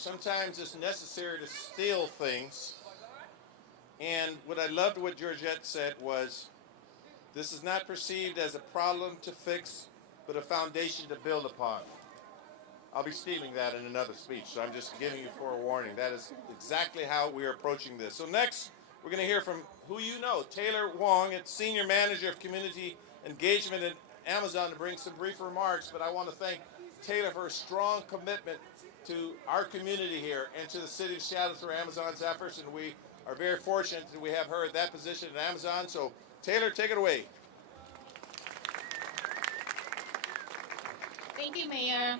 sometimes it's necessary to steal things. And what I loved what Georgette said was, this is not perceived as a problem to fix, but a foundation to build upon. I'll be stealing that in another speech, so I'm just giving you forewarning. That is exactly how we're approaching this. So next, we're going to hear from who you know, Taylor Wong, Senior Manager of Community Engagement at Amazon, to bring some brief remarks. But I want to thank Taylor for her strong commitment to our community here and to the city of Seattle through Amazon's efforts, and we are very fortunate that we have her at that position at Amazon. So Taylor, take it away. Thank you, Mayor.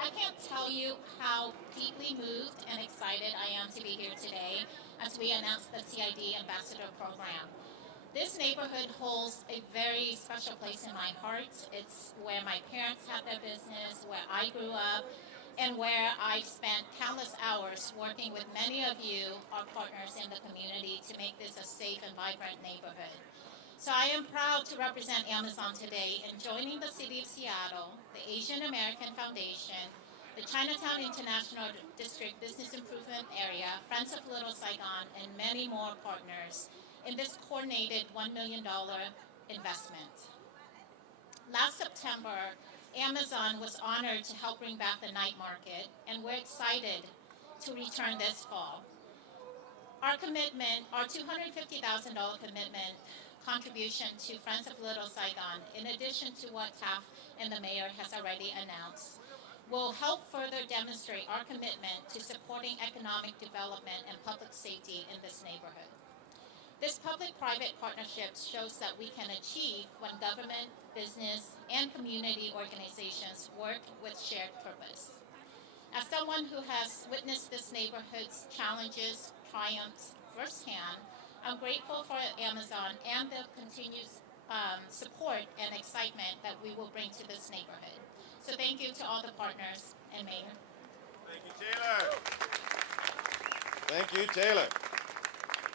I can't tell you how deeply moved and excited I am to be here today as we announce the CID Ambassador Program. This neighborhood holds a very special place in my heart. It's where my parents had their business, where I grew up, and where I've spent countless hours working with many of you, our partners in the community, to make this a safe and vibrant neighborhood. So I am proud to represent Amazon today in joining the City of Seattle, the Asian American Foundation, the Chinatown-International District Business Improvement Area, Friends of Little Saigon, and many more partners in this coordinated $1 million investment. Last September, Amazon was honored to help bring back the night market, and we're excited to return this fall. Our commitment, our $250,000 commitment contribution to Friends of Little Saigon, in addition to what TAAF and the Mayor has already announced, will help further demonstrate our commitment to supporting economic development and public safety in this neighborhood. This public-private partnership shows that we can achieve when government, business, and community organizations work with shared purpose. As someone who has witnessed this neighborhood's challenges, triumphs firsthand, I'm grateful for Amazon and the continued support and excitement that we will bring to this neighborhood. So thank you to all the partners and Mayor. Thank you, Taylor. Thank you, Taylor.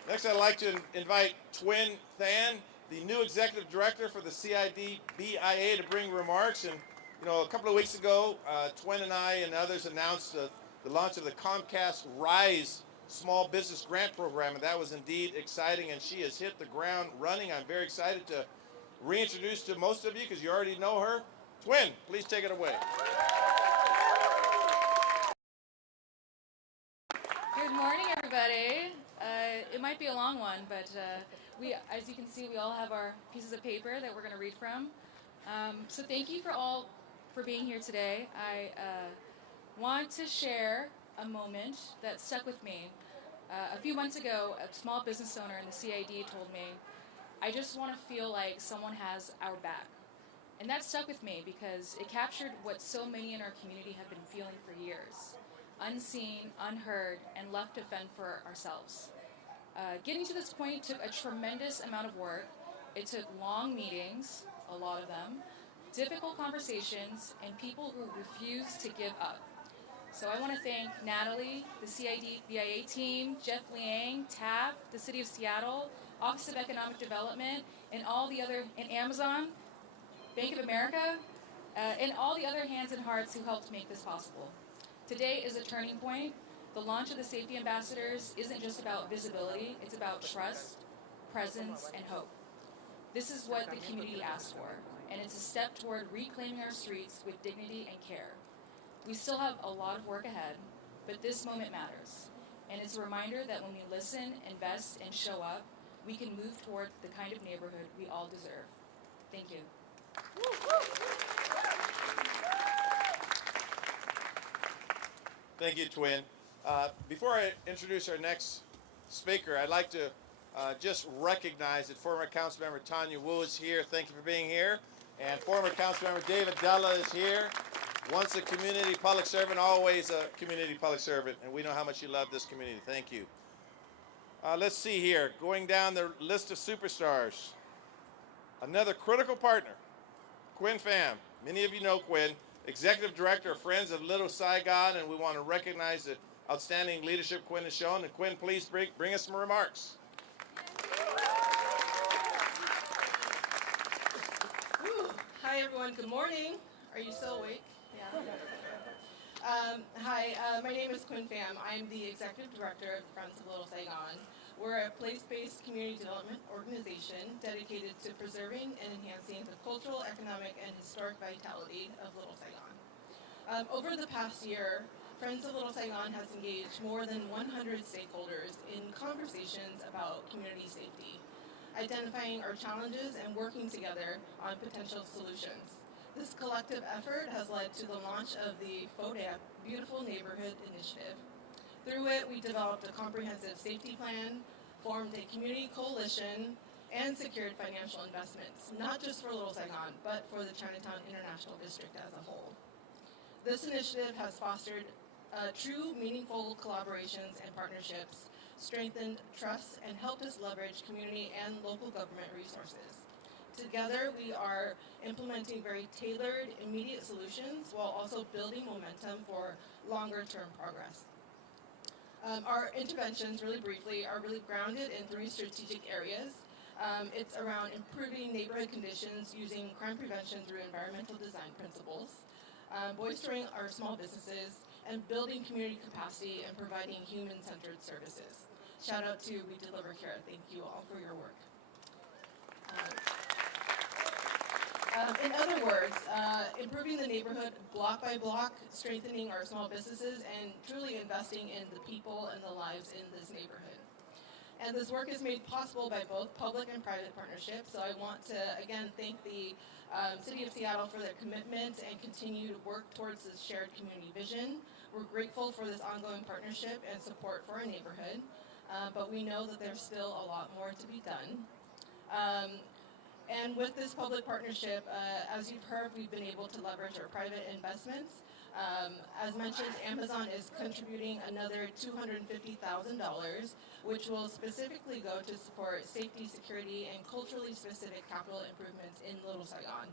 Next, I'd like to invite Quinn Fam, the new Executive Director for the CIDBIA, to bring remarks. And, you know, a couple of weeks ago, Quinn and I and others announced the launch of the Comcast Rise Small Business Grant Program, and that was indeed exciting, and she has hit the ground running. I'm very excited to reintroduce to most of you, because you already know her. Quinn, please take it away. Good morning, everybody. It might be a long one, but as you can see, we all have our pieces of paper that we're going to read from. So thank you for being here today. I want to share a moment that stuck with me. A few months ago, a small business owner in the CID told me, "I just want to feel like someone has our back." And that stuck with me because it captured what so many in our community have been feeling for years. Unseen, unheard, and left to fend for ourselves. Getting to this point took a tremendous amount of work. It took long meetings, a lot of them, difficult conversations, and people who refused to give up. So I want to thank Natalie, the CIDBIA team, Jeff Liang, TAAF, the City of Seattle, Office of Economic Development, and all the other, and Amazon, Bank of America, and all the other hands and hearts who helped make this possible. Today is a turning point. The launch of the Safety Ambassadors isn't just about visibility, it's about trust, presence, and hope. This is what the community asked for, and it's a step toward reclaiming our streets with dignity and care. We still have a lot of work ahead, but this moment matters. And it's a reminder that when we listen, invest, and show up, we can move toward the kind of neighborhood we all deserve. Thank you. Thank you, Quinn. Before I introduce our next speaker, I'd like to just recognize that former Councilmember Tanya Wu is here. Thank you for being here. And former Councilmember David Della is here. Once a community public servant, always a community public servant. And we know how much you love this community. Thank you. Let's see here. Going down the list of superstars. Another critical partner, Quinn Fam. Many of you know Quinn, Executive Director of Friends of Little Saigon, and we want to recognize the outstanding leadership Quinn has shown. And Quinn, please bring us some remarks. Hi, everyone. Good morning. Are you still awake? Yeah. Hi, my name is Quinn Fam. I'm the Executive Director of Friends of Little Saigon. We're a place-based community development organization dedicated to preserving and enhancing the cultural, economic, and historic vitality of Little Saigon. Over the past year, Friends of Little Saigon has engaged more than 100 stakeholders in conversations about community safety, identifying our challenges and working together on potential solutions. This collective effort has led to the launch of the FODAP Beautiful Neighborhood Initiative. Through it, we developed a comprehensive safety plan, formed a community coalition, and secured financial investments, not just for Little Saigon, but for the Chinatown-International District as a whole. This initiative has fostered true, meaningful collaborations and partnerships, strengthened trust, and helped us leverage community and local government resources. Together, we are implementing very tailored, immediate solutions while also building momentum for longer-term progress. Our interventions, really briefly, are really grounded in 3 strategic areas. It's around improving neighborhood conditions using crime prevention through environmental design principles, bolstering our small businesses, and building community capacity and providing human-centered services. Shout out to We Deliver Care. Thank you all for your work. In other words, improving the neighborhood block by block, strengthening our small businesses, and truly investing in the people and the lives in this neighborhood. And this work is made possible by both public and private partnerships, so I want to, again, thank the City of Seattle for their commitment and continued work towards this shared community vision. We're grateful for this ongoing partnership and support for our neighborhood, but we know that there's still a lot more to be done. And with this public partnership, as you've heard, we've been able to leverage our private investments. As mentioned, Amazon is contributing another $250,000, which will specifically go to support safety, security, and culturally specific capital improvements in Little Saigon.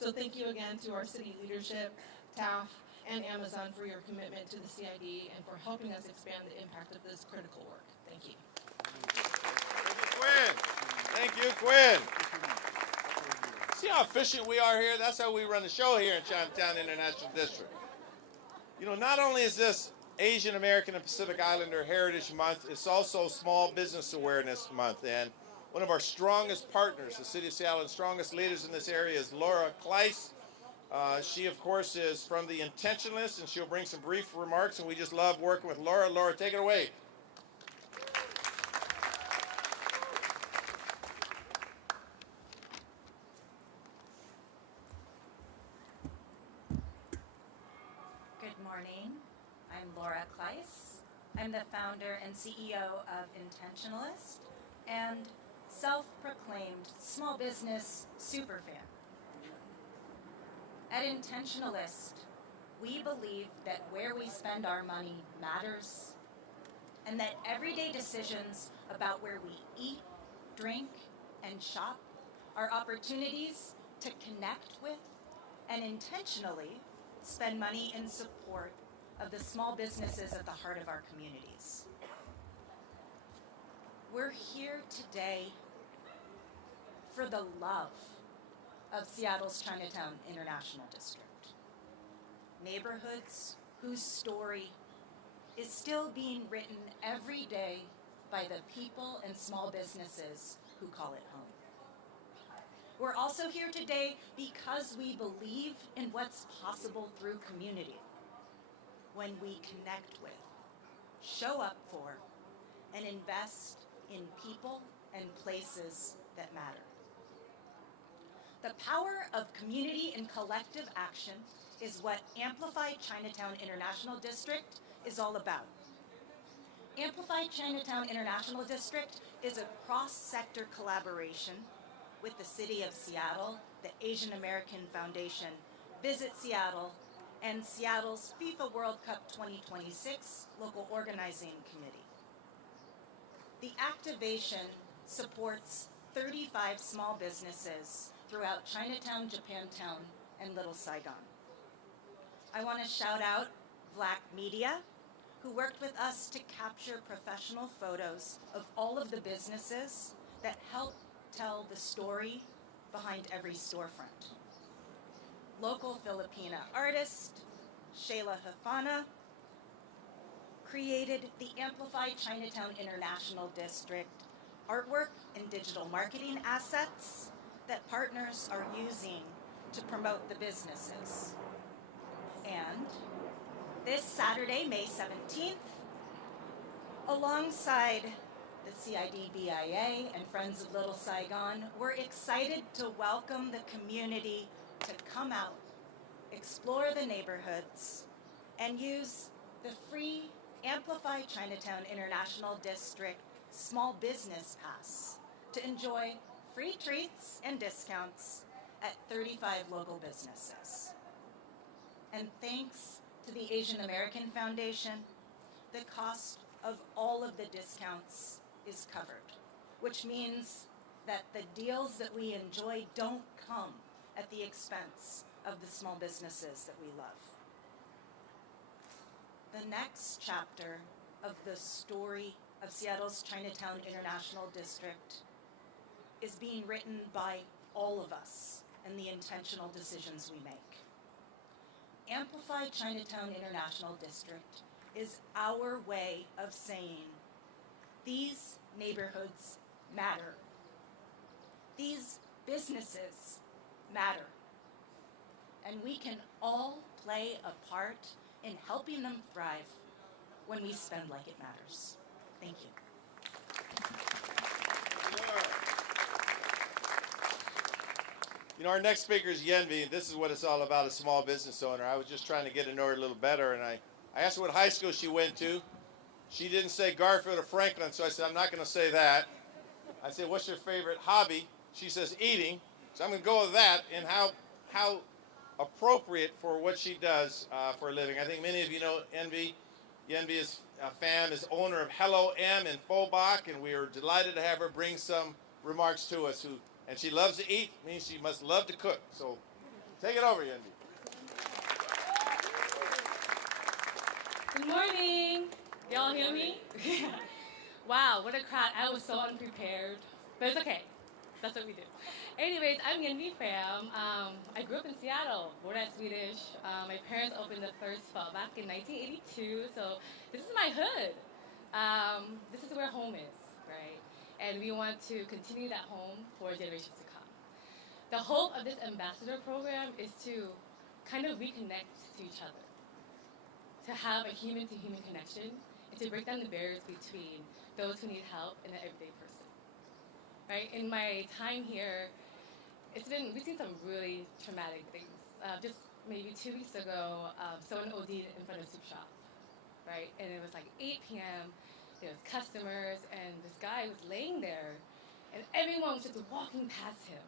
So thank you again to our city leadership, TAAF, and Amazon for your commitment to the CID and for helping us expand the impact of this critical work. Thank you. Thank you, Quinn. See how efficient we are here? That's how we run the show here in Chinatown-International District. You know, not only is this Asian American and Pacific Islander Heritage Month, it's also Small Business Awareness Month. And one of our strongest partners, the City of Seattle's strongest leaders in this area, is Laura Kleiss. She, of course, is from the Intentionalist, and she'll bring some brief remarks, and we just love working with Laura. Laura, take it away. Good morning. I'm Laura Kleiss. I'm the founder and CEO of Intentionalist and self-proclaimed small business superfan. At Intentionalist, we believe that where we spend our money matters, and that everyday decisions about where we eat, drink, and shop are opportunities to connect with and intentionally spend money in support of the small businesses at the heart of our communities. We're here today for the love of Seattle's Chinatown-International District. Neighborhoods whose story is still being written every day by the people and small businesses who call it home. We're also here today because we believe in what's possible through community. When we connect with, show up for, and invest in people and places that matter. The power of community and collective action is what Amplified Chinatown International District is all about. Amplified Chinatown International District is a cross-sector collaboration with the City of Seattle, the Asian American Foundation, Visit Seattle, and Seattle's FIFA World Cup 2026 Local Organizing Committee. The activation supports 35 small businesses throughout Chinatown, Japantown, and Little Saigon. I want to shout out Black Media, who worked with us to capture professional photos of all of the businesses that help tell the story behind every storefront. Local Filipina artist, Shayla Hafana, created the Amplify Chinatown-International District artwork and digital marketing assets that partners are using to promote the businesses. And this Saturday, May 17th, alongside the CIDBIA and Friends of Little Saigon, we're excited to welcome the community to come out, explore the neighborhoods, and use the free Amplify Chinatown International District Small Business Pass to enjoy free treats and discounts at 35 local businesses. And thanks to the Asian American Foundation, the cost of all of the discounts is covered, which means that the deals that we enjoy don't come at the expense of the small businesses that we love. The next chapter of the story of Seattle's Chinatown International District is being written by all of us and the intentional decisions we make. Amplify Chinatown International District is our way of saying these neighborhoods matter. These businesses matter. And we can all play a part in helping them thrive when we spend like it matters. Thank you. You know, our next speaker is Yenvi, and this is what it's all about, a small business owner. I was just trying to get to know her a little better, and I asked her what high school she went to. She didn't say Garfield or Franklin, so I said, I'm not going to say that. I said, what's your favorite hobby? She says eating, so I'm going to go with that and how appropriate for what she does for a living. I think many of you know Yenvi. Yenvi is Fam is owner of Hello M in Fobach, and we are delighted to have her bring some remarks to us. And she loves to eat, means she must love to cook. So take it over, Yenvi. Good morning. Y'all hear me? Wow, what a crowd. I was so unprepared. But it's okay. That's what we do. Anyways, I'm Yenvi Fam. I grew up in Seattle, born at Swedish. My parents opened the first spot back in 1982, so this is my hood. This is where home is, right? And we want to continue that home for generations to come. The hope of this ambassador program is to kind of reconnect to each other, to have a human-to-human connection, and to break down the barriers between those who need help and the everyday person. Right? In my time here, we've seen some really traumatic things. Just maybe 2 weeks ago, someone OD'd in front of a soup shop, right? And it was like 8 p.m., there was customers, and this guy was laying there, and everyone was just walking past him.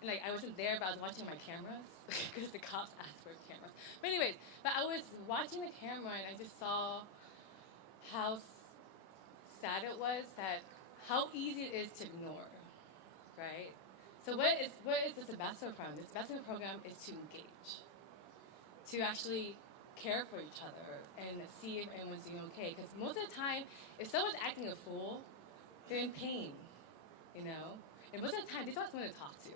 And like, I wasn't there, but I was watching my cameras, because the cops asked for cameras. But anyways, I was watching the camera, and I just saw how sad it was, how easy it is to ignore, right? So what is this ambassador program? This ambassador program is to engage, to actually care for each other and see if everyone's doing okay. Because most of the time, if someone's acting a fool, they're in pain, you know? And most of the time, they don't have someone to talk to.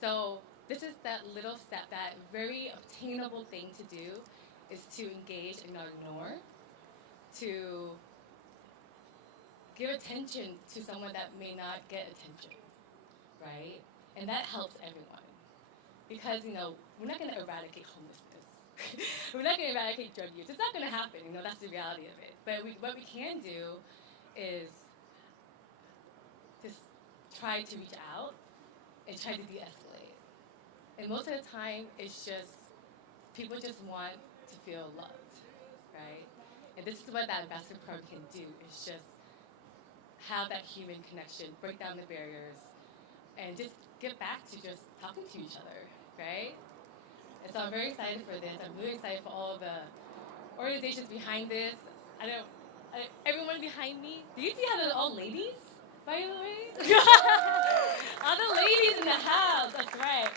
So this is that little step, that very obtainable thing to do, is to engage and not ignore, to give attention to someone that may not get attention, right? And that helps everyone. Because, you know, we're not going to eradicate homelessness. We're not going to eradicate drug use. It's not going to happen, you know, that's the reality of it. But what we can do is just try to reach out and try to de-escalate. And most of the time, it's just, people just want to feel loved, right? And this is what that ambassador program can do, is just have that human connection, break down the barriers, and just get back to just talking to each other, right? And so I'm very excited for this. I'm really excited for all the organizations behind this. Everyone behind me. Do you see how they're all ladies, by the way? All the ladies in the house, that's right.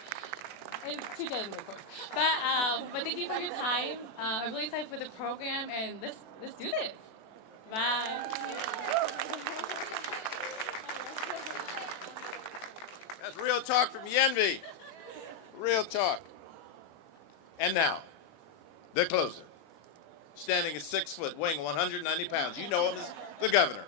And 2 gentlemen, of course. But thank you for your time. I'm really excited for the program, and let's do this. Bye. That's real talk from Yenvi. Real talk. And now, the closer. Standing at 6 foot, weighing 190 pounds. You know him as the governor.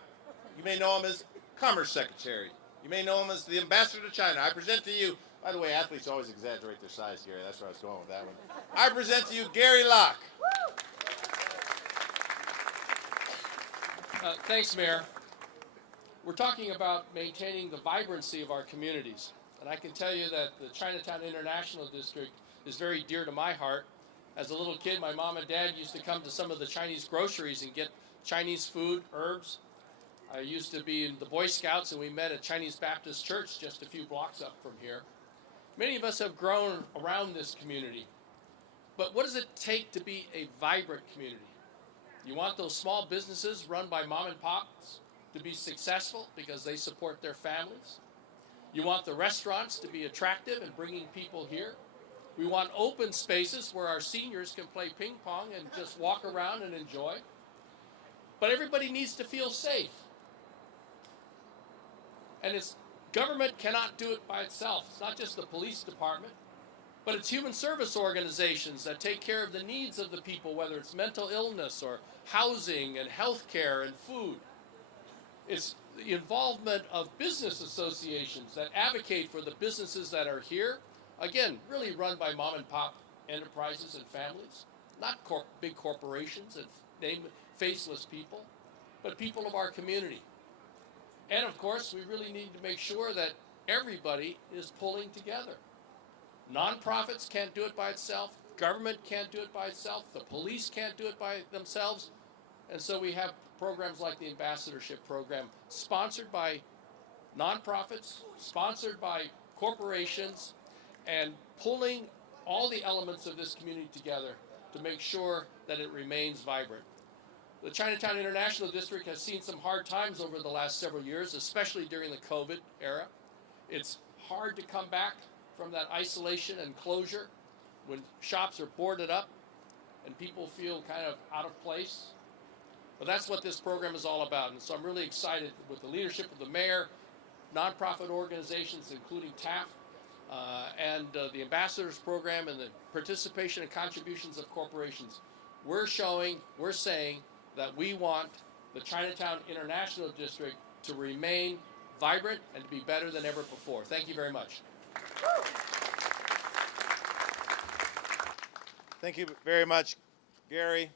You may know him as Commerce Secretary. You may know him as the ambassador to China. I present to you, by the way, athletes always exaggerate their size, Gary. That's where I was going with that one. I present to you Gary Locke. Thanks, Mayor. We're talking about maintaining the vibrancy of our communities. And I can tell you that the Chinatown-International District is very dear to my heart. As a little kid, my mom and dad used to come to some of the Chinese groceries and get Chinese food, herbs. I used to be in the Boy Scouts, and we met at Chinese Baptist Church just a few blocks up from here. Many of us have grown around this community. But what does it take to be a vibrant community? You want those small businesses run by mom and pops to be successful because they support their families. You want the restaurants to be attractive and bringing people here. We want open spaces where our seniors can play ping pong and just walk around and enjoy. But everybody needs to feel safe. And government cannot do it by itself. It's not just the police department, but it's human service organizations that take care of the needs of the people, whether it's mental illness or housing and health care and food. It's the involvement of business associations that advocate for the businesses that are here. Again, really run by mom and pop enterprises and families, not big corporations and faceless people, but people of our community. And of course, we really need to make sure that everybody is pulling together. Nonprofits can't do it by itself. Government can't do it by itself. The police can't do it by themselves. And so we have programs like the Ambassadorship Program, sponsored by nonprofits, sponsored by corporations, and pulling all the elements of this community together to make sure that it remains vibrant. The Chinatown International District has seen some hard times over the last several years, especially during the COVID era. It's hard to come back from that isolation and closure when shops are boarded up and people feel kind of out of place. But that's what this program is all about. And so I'm really excited with the leadership of the mayor, nonprofit organizations, including TAAF, and the Ambassadors Program and the participation and contributions of corporations. We're saying that we want the Chinatown International District to remain vibrant and to be better than ever before. Thank you very much. Thank you very much, Gary.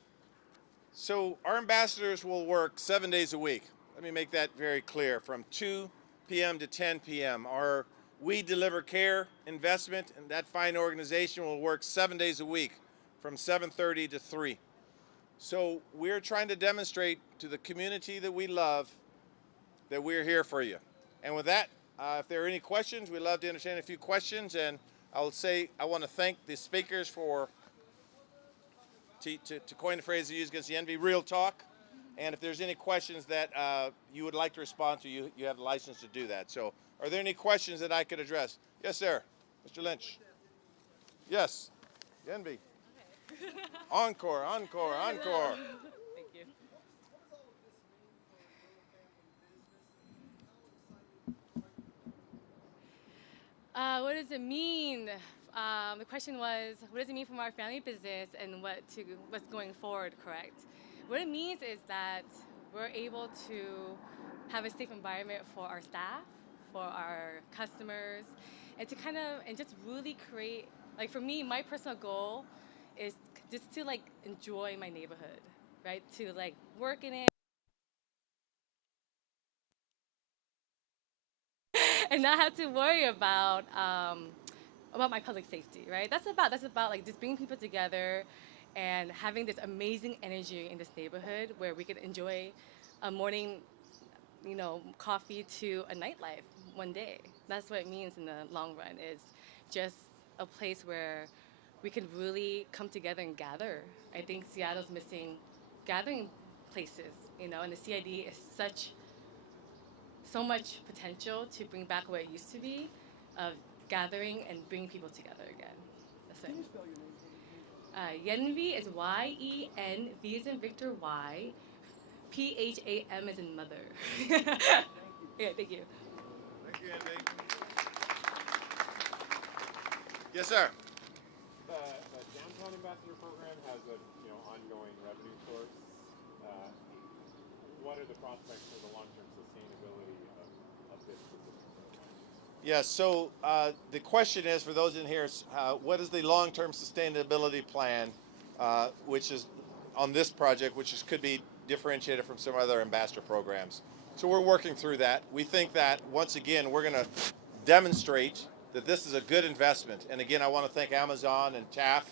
So our ambassadors will work 7 days a week. Let me make that very clear. From 2 p.m. to 10 p.m. Our We Deliver Care investment and that fine organization will work 7 days a week from 7:30 to 3. So we're trying to demonstrate to the community that we love that we're here for you. And with that, if there are any questions, we'd love to entertain a few questions. And I will say I want to thank the speakers for, to coin the phrase used against Yenvi, real talk. And if there's any questions that you would like to respond to, you have the license to do that. So are there any questions that I could address? Yes, sir. Mr. Lynch. Yes. Yenvi. Encore, encore, encore. Thank you. What does it mean? The question was, what does it mean from our family business and what's going forward, correct? What it means is that we're able to have a safe environment for our staff, for our customers, and just really create, like for me, my personal goal is just to like enjoy my neighborhood, right? To like work in it and not have to worry about my public safety, right? That's about like just bringing people together and having this amazing energy in this neighborhood where we could enjoy a morning, coffee to a nightlife one day. That's what it means in the long run, is just a place where we can really come together and gather. I think Seattle's missing gathering places, and the CID is so much potential to bring back what it used to be, of gathering and bringing people together again. That's it. Can you spell your name? Yenvi is Y-E-N, V as in Victor, Y, P-H-A-M as in mother. Thank you. Yeah, thank you. Thank you, Andy. Yes, sir. The downtown Chinatown Ambassador Program has a ongoing revenue source. What are the prospects for the long-term sustainability of this specific program? Yes, so the question is, for those in here, what is the long-term sustainability plan, which is on this project, which could be differentiated from some other ambassador programs. So we're working through that. We think that, once again, we're going to demonstrate that this is a good investment. And again, I want to thank Amazon and TAAF.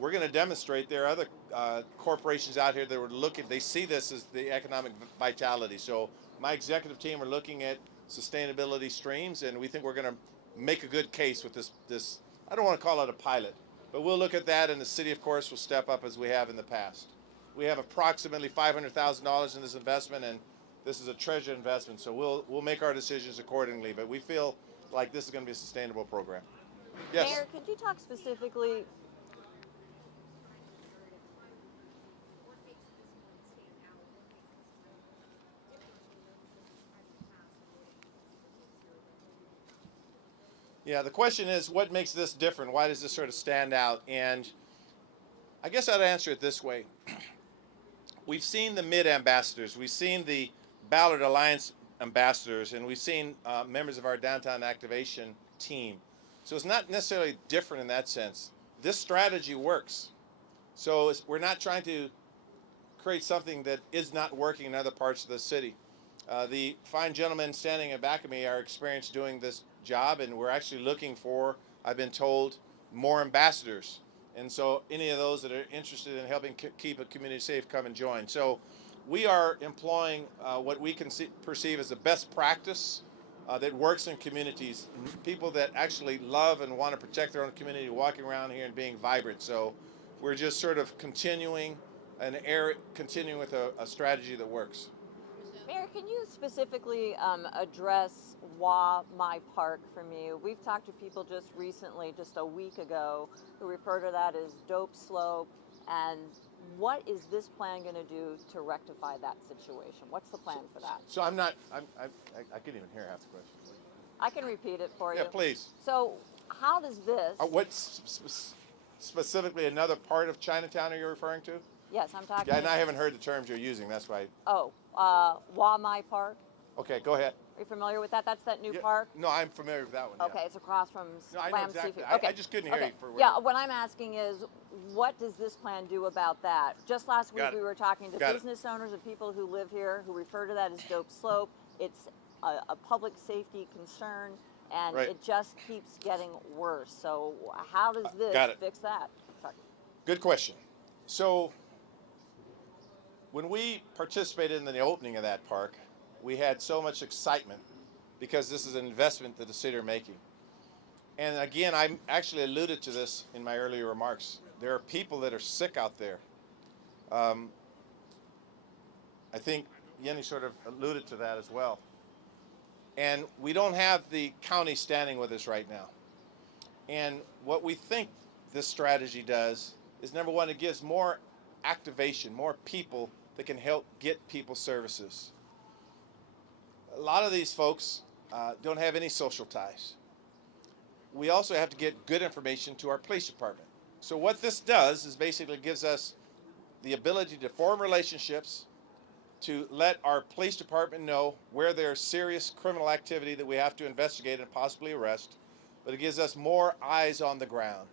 We're going to demonstrate there are other corporations out here that are looking, they see this as the economic vitality. So my executive team are looking at sustainability streams, and we think we're going to make a good case with this. I don't want to call it a pilot, but we'll look at that, and the city, of course, will step up as we have in the past. We have approximately $500,000 in this investment, and this is a treasure investment, so we'll make our decisions accordingly, but we feel like this is going to be a sustainable program. Yes? Mayor, could you talk specifically? Yeah, the question is, what makes this different? Why does this sort of stand out? And I guess I'd answer it this way. We've seen the mid-ambassadors. We've seen the Ballard Alliance ambassadors, and we've seen members of our downtown activation team. So it's not necessarily different in that sense. This strategy works. So we're not trying to create something that is not working in other parts of the city. The fine gentlemen standing in back of me are experienced doing this job, and we're actually looking for, I've been told, more ambassadors. And so any of those that are interested in helping keep a community safe, come and join. So we are employing what we can perceive as the best practice that works in communities, people that actually love and want to protect their own community, walking around here and being vibrant. So we're just sort of continuing with a strategy that works. Mayor, can you specifically address My Park from you? We've talked to people just recently, just a week ago, who refer to that as dope slope. And what is this plan going to do to rectify that situation? What's the plan for that? So I couldn't even hear half the question. I can repeat it for you. Yeah, please. So how does this... What specifically another part of Chinatown are you referring to? Yes, I'm talking... Yeah, and I haven't heard the terms you're using, that's why. Oh, My Park. Okay, go ahead. Are you familiar with that? That's that new park? No, I'm familiar with that one. Okay, Yeah. it's across from No, I know Lamb exactly. Seafood. Okay. I just couldn't hear you for Yeah, what I'm asking is, what does this plan do about that? Just last week we were talking to business owners and people who live here who refer to that as dope slope. It's a public safety concern, and it just keeps getting worse. So how does this fix that? Sorry. Good question. So when we participated in the opening of that park, we had so much excitement because this is an investment that the city are making. And again, I actually alluded to this in my earlier remarks. There are people that are sick out there. I think Yenvi sort of alluded to that as well. And we don't have the county standing with us right now. And what we think this strategy does is, number one, it gives more activation, more people that can help get people services. A lot of these folks don't have any social ties. We also have to get good information to our police department. So what this does is basically gives us the ability to form relationships, to let our police department know where there's serious criminal activity that we have to investigate and possibly arrest, but it gives us more eyes on the ground.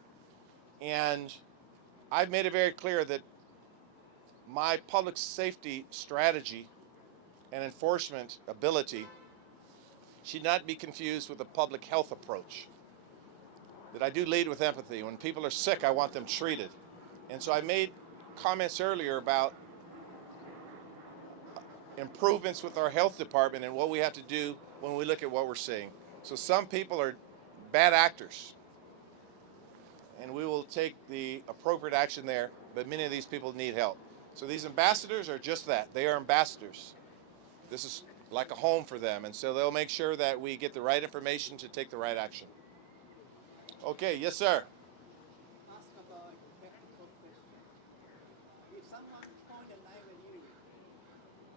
And I've made it very clear that my public safety strategy and enforcement ability should not be confused with a public health approach. That I do lead with empathy. When people are sick, I want them treated. And so I made comments earlier about improvements with our health department and what we have to do when we look at what we're seeing. So some people are bad actors, and we will take the appropriate action there, but many of these people need help. So these ambassadors are just that. They are ambassadors. This is like a home for them, and so they'll make sure that we get the right information to take the right action. Okay, yes, sir. Ask about practical question. If someone called a 911,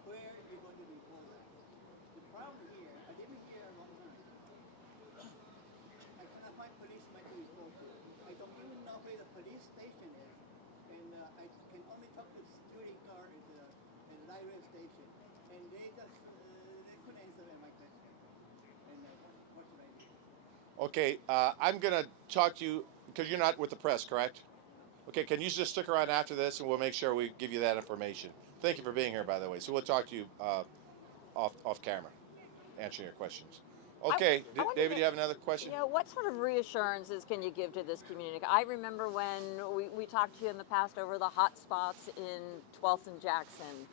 where are you going to report that? The problem here, I live here a long time. I cannot find policemen to report to. I don't even know where the police station is. took the security guard at the light rail station, and they just they couldn't answer my question. And what should I do? Okay, I'm going to talk to you because you're not with the press, correct? Okay, can you just stick around after this and we'll make sure we give you that information. Thank you for being here, by the way. So we'll talk to you off camera, answering your questions. Okay, I wonder David, if- do you have another question? You know, what sort of reassurances can you give to this community? I remember when we talked to you in the past over the hot spots in 12th and Jackson,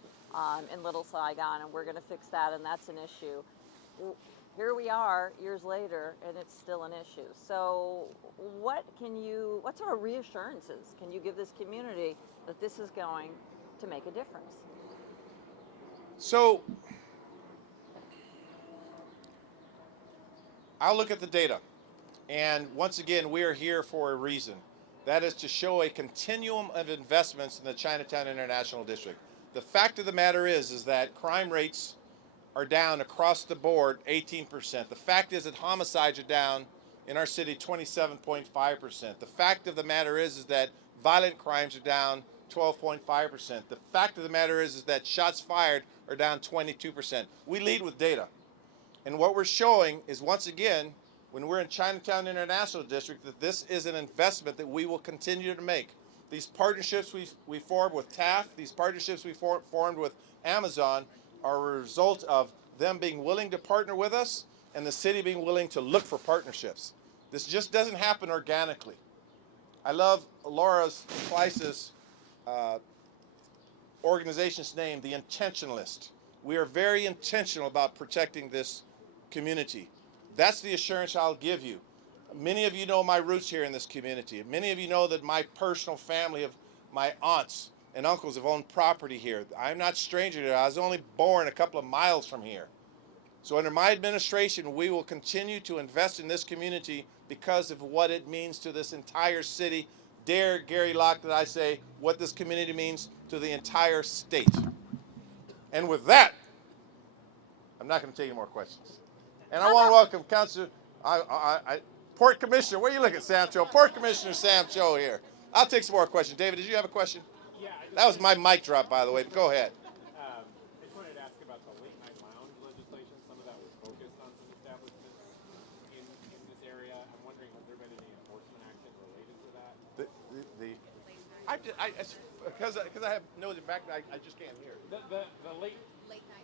in Little Saigon, and we're going to fix that, and that's an issue. Here we are years later, and it's still an issue. So what sort of reassurances can you give this community that this is going to make a difference? So I'll look at the data. And once again, we are here for a reason. That is to show a continuum of investments in the Chinatown-International District. The fact of the matter is that crime rates are down across the board 18%. The fact is that homicides are down in our city 27.5%. The fact of the matter is that violent crimes are down 12.5%. The fact of the matter is that shots fired are down 22%. We lead with data. And what we're showing is, once again, when we're in Chinatown International District, that this is an investment that we will continue to make. These partnerships we formed with TAAF, these partnerships we formed with Amazon, are a result of them being willing to partner with us and the city being willing to look for partnerships. This just doesn't happen organically. I love Laura Slice's organization's name, the Intentionalist. We are very intentional about protecting this community. That's the assurance I'll give you. Many of you know my roots here in this community. Many of you know that my personal family of my aunts and uncles have owned property here. I'm not stranger to it. I was only born a couple of miles from here. So under my administration, we will continue to invest in this community because of what it means to this entire city. Dare Gary Locke that I say what this community means to the entire state. And with that, I'm not going to take any more questions. And I want to welcome Councilor, Port Commissioner. Where are you looking, Sam Cho? Port Commissioner Sam Cho here. I'll take some more questions. David, did you have a question? Yeah. That was my mic drop, by the way. But go ahead. I just wanted to ask about the late night lounge legislation. Some of that was focused on some establishments in this area. I'm wondering, has there been any enforcement action related to that? Because I have no back, I just can't hear. The late night.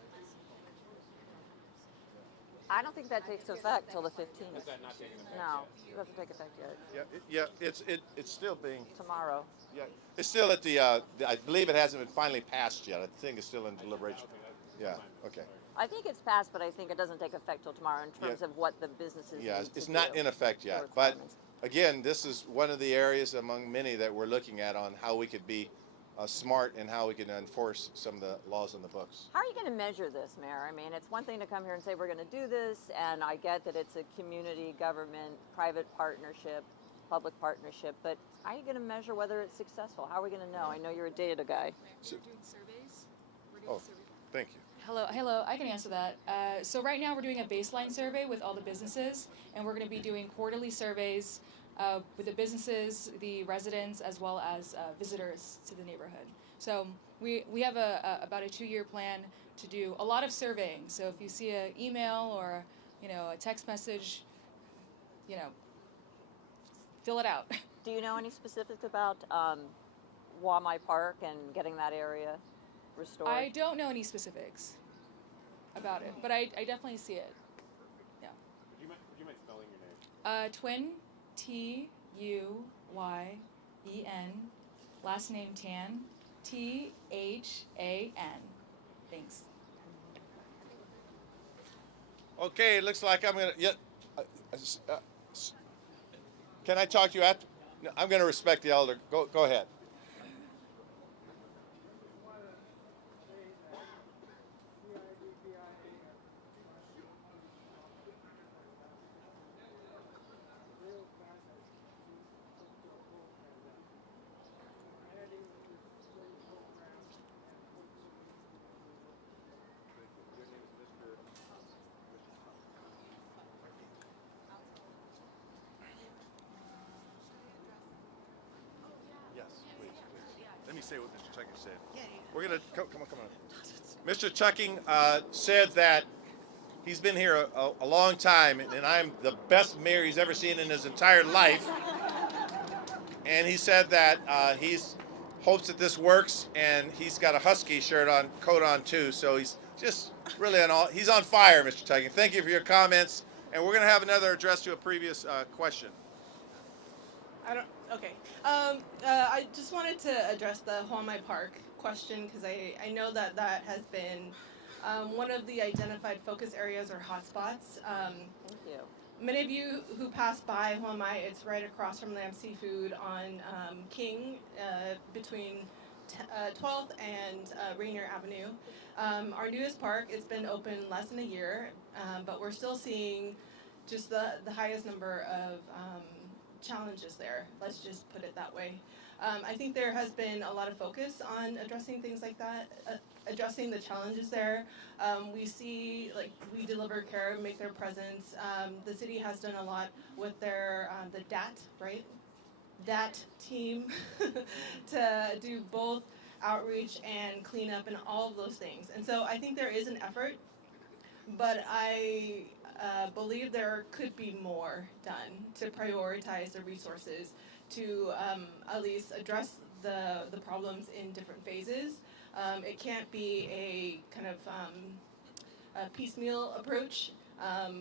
I don't think that takes effect till the 15th. Is that not taking effect? No, yet? it doesn't take effect yet. It's still being. Tomorrow. Yeah, it's still at the. I believe it hasn't been finally passed yet. I think it's still in deliberation. Okay, that's Yeah. Okay. I think it's passed, but I think it doesn't take effect till tomorrow in terms of what the businesses Yeah, need to it's not do, in effect the yet. But requirements. again, this is one of the areas among many that we're looking at on how we could be smart and how we can enforce some of the laws in the books. How are you going to measure this, Mayor? I mean, it's one thing to come here and say we're going to do this, and I get that it's a community, government, private partnership, public partnership, but how are you going to measure whether it's successful? How are we going to know? I know you're a data guy. We're doing surveys. Thank you. Hello, I can answer that. So right now we're doing a baseline survey with all the businesses, and we're going to be doing quarterly surveys with the businesses, the residents, as well as visitors to the neighborhood. So we have about a 2-year plan to do a lot of surveying. So if you see an email or a text message, fill it out. Do you know any specifics about Wamai Park and getting that area restored? I don't know any specifics about it, but I definitely see it. Yeah. Would you mind spelling your name? Twin, Tuyyen, last name Tan, Than. Thanks. Okay, it looks like I'm gonna. Yeah. Can I talk to you after? No, I'm gonna respect the elder. Go ahead. Yes. say what Mr. Chucking said. We're gonna come on. Mr. Chucking said that he's been here a long time, and I'm the best mayor he's ever seen in his entire life. And he said that he's hopes that this works, and he's got a Husky coat on too. So he's just really he's on fire, Mr. Chucking. Thank you for your comments, and we're gonna have another address to a previous question. Okay. I just wanted to address the Huamai Park question because I know that has been one of the identified focus areas or hotspots. Thank you. Many of you who pass by Huamai, it's right across from Lamb Seafood on King between 12th and Rainier Avenue. Our newest park, it's been open less than a year, but we're still seeing just the highest number of challenges there. Let's just put it that way. I think there has been a lot of focus on addressing things like that, addressing the challenges there. We see, like, we deliver care, make their presence. The city has done a lot with their, the DAT, right? DAT team to do both outreach and cleanup and all of those things. And so I think there is an effort, but I believe there could be more done to prioritize the resources to at least address the problems in different phases. It can't be a kind of a piecemeal approach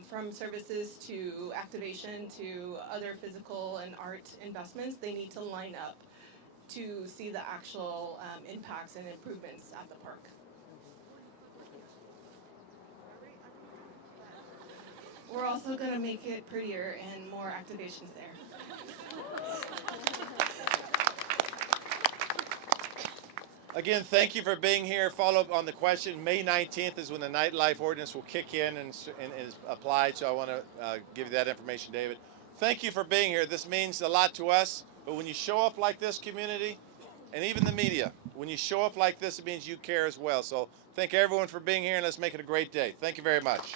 from services to activation to other physical and art investments. They need to line up to see the actual impacts and improvements at the park. We're also going to make it prettier and more activations there. Again, thank you for being here. Follow up on the question. May 19th is when the nightlife ordinance will kick in and is applied, so I want to give you that information, David. Thank you for being here. This means a lot to us, but when you show up like this, community, and even the media, when you show up like this, it means you care as well. So thank everyone for being here, and let's make it a great day. Thank you very much.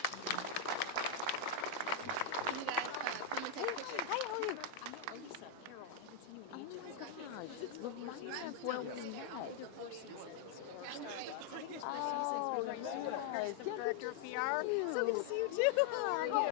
Oh, Director of PR. So good to see you too. How are you?